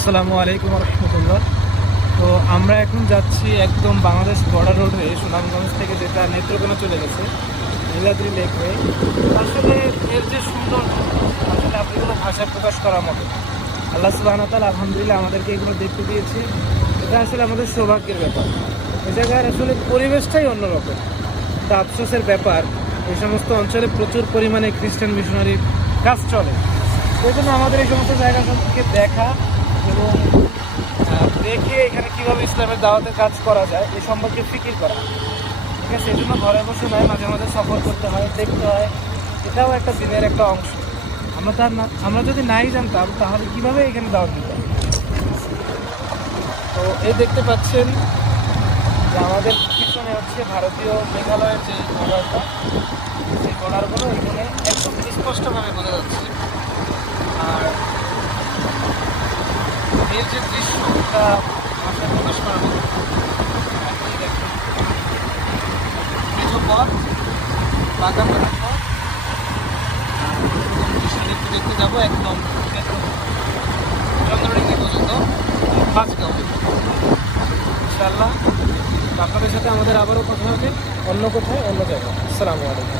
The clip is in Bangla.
আসসালামু আলাইকুম রহমতুল্লাহ। তো আমরা এখন যাচ্ছি একদম বাংলাদেশ বর্ডার রোড হয়ে সুনামগঞ্জ থেকে, যেটা নেত্রকোনা চলে গেছে নীলাদ্রি লেক হয়ে। আসলে এর যে সুন্দর, আসলে আপনি কোনো ভাষায় প্রকাশ করার মতো। আল্লাহ সুবহানাহু ওয়া তাআলা আলহামদুলিল্লাহ আমাদেরকে এগুলো দেখতে দিয়েছে। এটা আসলে আমাদের সৌভাগ্যের ব্যাপার। এই জায়গার আসলে পরিবেশটাই অন্যরকম। তা আফসোসের ব্যাপার, এই সমস্ত অঞ্চলে প্রচুর পরিমাণে খ্রিস্টান মিশনারির কাজ চলে। সেই জন্য আমাদের এই সমস্ত জায়গা সম্পর্কে দেখা এবং দেখে এখানে কীভাবে ইসলামের দাওয়াতের কাজ করা যায় এই সম্পর্কে ফিকির করা। ঠিক আছে, এই জন্য ঘরে বসে নয়, মাঝে মাঝে সফর করতে হয়, দেখতে হয়। এটাও একটা দিনের একটা অংশ। আমরা যদি নাই জানতাম তাহলে কীভাবে এখানে দাওয়াত দিতাম। তো এই দেখতে পাচ্ছেন যে আমাদের পিছনে হচ্ছে ভারতীয় মেঘালয়ের যে বর্ডারটা, সেই বর্ডারগুলো এখানে একদম স্পষ্টভাবে বোঝা যাচ্ছে। আর এর যে দৃশ্য, এটা ভাষায় প্রকাশ করার মতো। কিছু পথ, বাগান বাগান পথ, দৃশ্য দেখতে যাবো একদম চন্দ্রডিঙ্গি পর্যন্ত, পাঁচগাঁও ইনশাআল্লাহ। আপনাদের সাথে আমাদের আবারও কথা হবে অন্য কোথায়, অন্য জায়গায়। আসসালামু আলাইকুম।